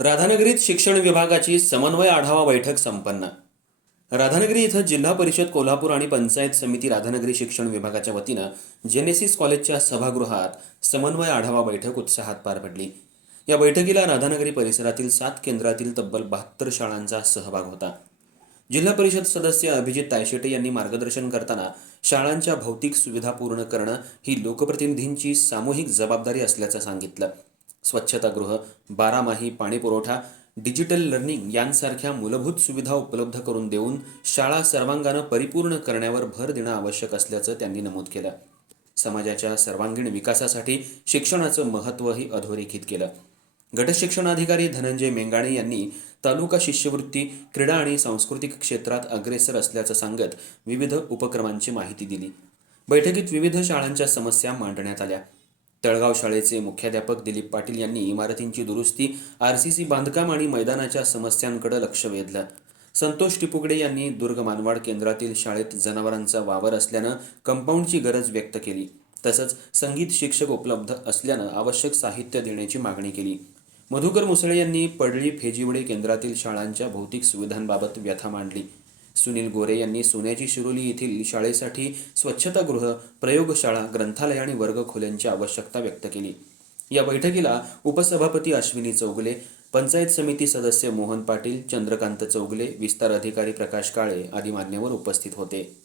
राधानगरीत शिक्षण विभागाची समन्वय आढावा बैठक संपन्न. राधानगरी इथं जिल्हा परिषद कोल्हापूर आणि पंचायत समिती राधानगरी शिक्षण विभागाच्या वतीनं जेनेसिस कॉलेजच्या सभागृहात समन्वय आढावा बैठक उत्साहात पार पडली. या बैठकीला राधानगरी परिसरातील 7 केंद्रातील तब्बल 72 शाळांचा सहभाग होता. जिल्हा परिषद सदस्य अभिजित तायशेटे यांनी मार्गदर्शन करताना शाळांच्या भौतिक सुविधा पूर्ण करणं ही लोकप्रतिनिधींची सामूहिक जबाबदारी असल्याचं सांगितलं. स्वच्छतागृह, बारामाही पाणीपुरवठा, डिजिटल लर्निंग यांसारख्या मूलभूत सुविधा उपलब्ध करून देऊन शाळा सर्वांगानं परिपूर्ण करण्यावर भर देणं आवश्यक असल्याचं त्यांनी नमूद केलं. समाजाच्या सर्वांगीण विकासासाठी शिक्षणाचं महत्त्वही अधोरेखित केलं. गटशिक्षणाधिकारी धनंजय मेंगाणे यांनी तालुका शिष्यवृत्ती, क्रीडा आणि सांस्कृतिक क्षेत्रात अग्रेसर असल्याचं सांगत विविध उपक्रमांची माहिती दिली. बैठकीत विविध शाळांच्या समस्या मांडण्यात आल्या. तळगाव शाळेचे मुख्याध्यापक दिलीप पाटील यांनी इमारतींची दुरुस्ती, आरसीसी बांधकाम आणि मैदानाच्या समस्यांकडे लक्ष वेधलं. संतोष टिपुगडे यांनी दुर्ग मानवाड केंद्रातील शाळेत जनावरांचा वावर असल्यानं कंपाऊंडची गरज व्यक्त केली. तसंच संगीत शिक्षक उपलब्ध असल्यानं आवश्यक साहित्य देण्याची मागणी केली. मधुकर मुसळे यांनी पडळी फेजिवडे केंद्रातील शाळांच्या भौतिक सुविधांबाबत व्यथा मांडली. सुनील गोरे यांनी सोन्याची शिरोली येथील शाळेसाठी स्वच्छतागृह, प्रयोगशाळा, ग्रंथालय आणि वर्गखोल्यांची आवश्यकता व्यक्त केली. या बैठकीला उपसभापती अश्विनी चौगुले, पंचायत समिती सदस्य मोहन पाटील, चंद्रकांत चौगुले, विस्तार अधिकारी प्रकाश काळे आदी मान्यवर उपस्थित होते.